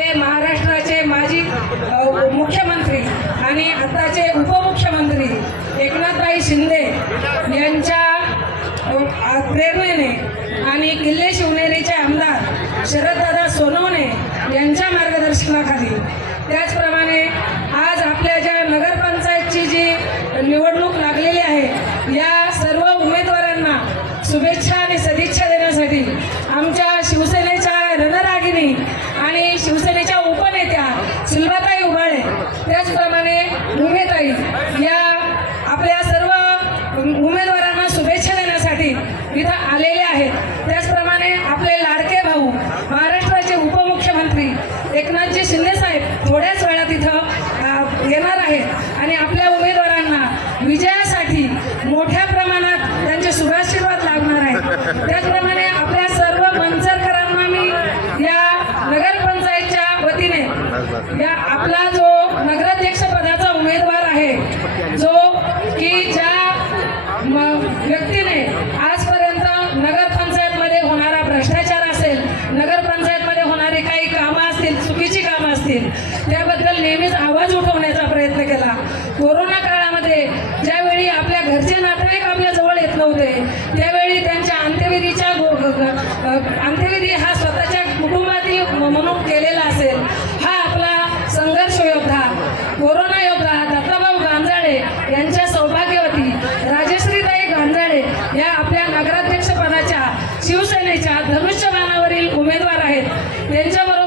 आपले महाराष्ट्राचे माजी मुख्यमंत्री आणि आताचे उपमुख्यमंत्री एकनाथराव शिंदे यांच्या प्रेरणेने आणि किल्ले शिवनेरीचे आमदार शरददादा सोनवणे यांच्या मार्गदर्शनाखाली, त्याचप्रमाणे आज आपल्या ज्या नगरपंचायतची जी निवडणूक लागलेली आहे या सर्व उमेदवारांना शुभेच्छा आणि सदिच्छा देण्यासाठी आमच्या शिवसेनेच्या रणरागिणी आणि शिवसेनेच्या उपनेत्या सुलभाताई उबाळे, त्याचप्रमाणे उमेताई या आपल्या सर्व उमेदवारांना शुभेच्छा देण्यासाठी इथं आलेले आहेत. त्याचप्रमाणे आपले लाडके भाऊ महाराष्ट्राचे उपमुख्यमंत्री एकनाथजी शिंदे साहेब थोड्याच वेळात इथं येणार आहेत आणि आपल्या उमेदवारांना विजयासाठी मोठ्या प्रमाणात त्यांचे शुभाशीर्वाद लागणार आहेत. त्याचप्रमाणे आपल्या सर्व मंचरकरांना मी या नगरपंचायतच्या वतीने या आपला जो नगराध्यक्ष पदाचा उमेदवार आहे, जो की ज्या व्यक्तीने आजपर्यंत नगरपंचायतमध्ये होणारा भ्रष्टाचार असेल, नगरपंचायतमध्ये होणारी काही कामं असतील, चुकीची कामं असतील, त्याबद्दल नेहमीच आवाज उठवण्याचा प्रयत्न केला. कोरोना काळामध्ये ज्यावेळी आपल्या घरचे नातेवाईक आपल्या जवळ येत नव्हते, त्यावेळी त्यांच्या अंत्यविधी हा स्वतःच्या कुटुंबातील म्हणून केलेला असेल. हा आपला संघर्ष योद्धा, कोरोना योद्धा दत्ताभाऊ गांजाडे यांच्या सौभाग्यवती राजश्रीताई गांजाडे या आपल्या नगराध्यक्ष पदाच्या शिवसेनेच्या धनुष्यबाणावरील उमेदवार आहेत. त्यांच्याबरोबर